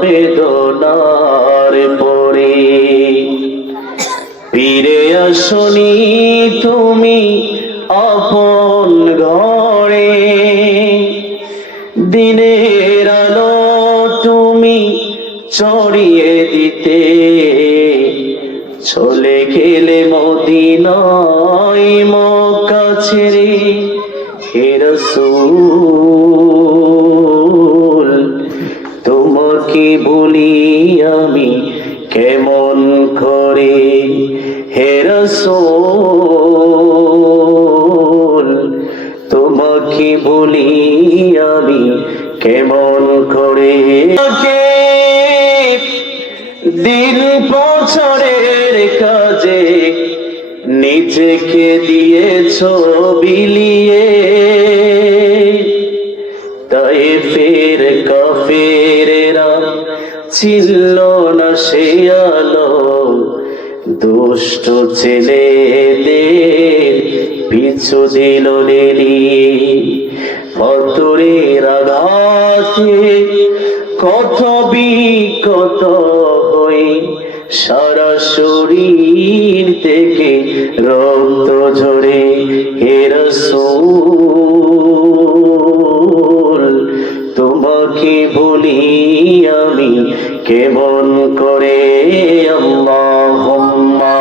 বেদনার পরে ফিরে আসনি তুমি আপন ঘরে, দিনের আলো তুমি ছড়িয়ে দিতে চলে গেলে মদিনায় মক্কা ছেড়ে। হে রাসূল তোমাকে বলি আমি কেমন করে, হে রাসূল তোমাকে বলি আমি কেমন করে। দিল প্রচারের কাজে নিজেকে দিয়েছো বিলিয়ে, তায়েফের কাফেরেরা ছিল না সে আলো, দুষ্ট ছেলেদের পিছু দিল লেলি। পাথরের আঘাতে কত বিকত হয়ে সারা শরীর থেকে রক্ত ঝরে। হে রাসূল তোমাকে বলি আমি কেমন করে। আল্লাহুম্মা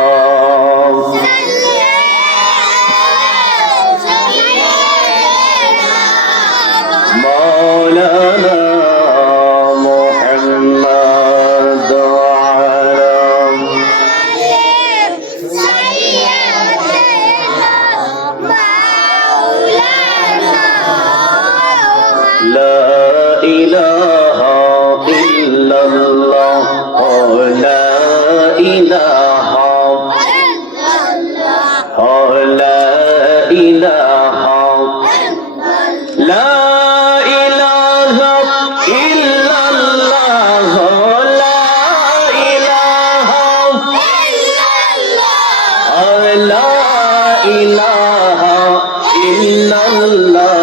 মাওলানা لا إله إلا الله لا إله لا إله لا إله إلا الله لا إله لا إله إلا الله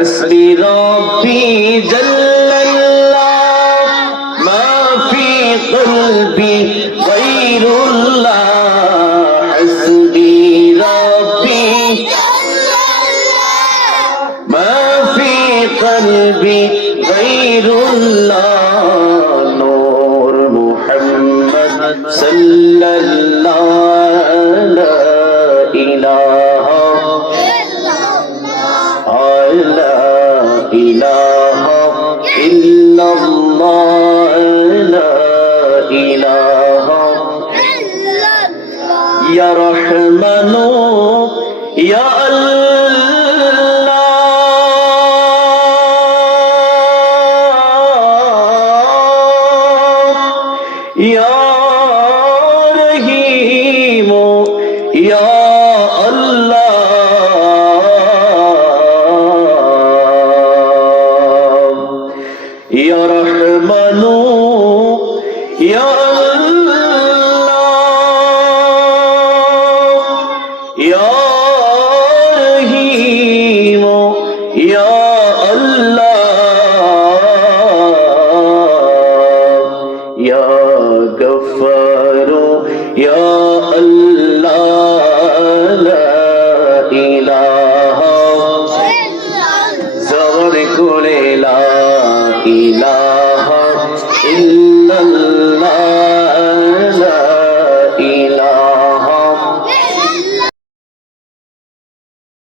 حسبي ربي جل الله ما في قلبي غير الله حسبي ربي جل الله ما في قلبي غير الله نور محمد صلى الله لا إله لا إله إلا الله لا إله إلا الله يا رحمن يا الله يا رحيم يا يا رحمن يا الله يا رحيم يا الله يا غفار يا الله لا إله زور كل لا إله إلا الله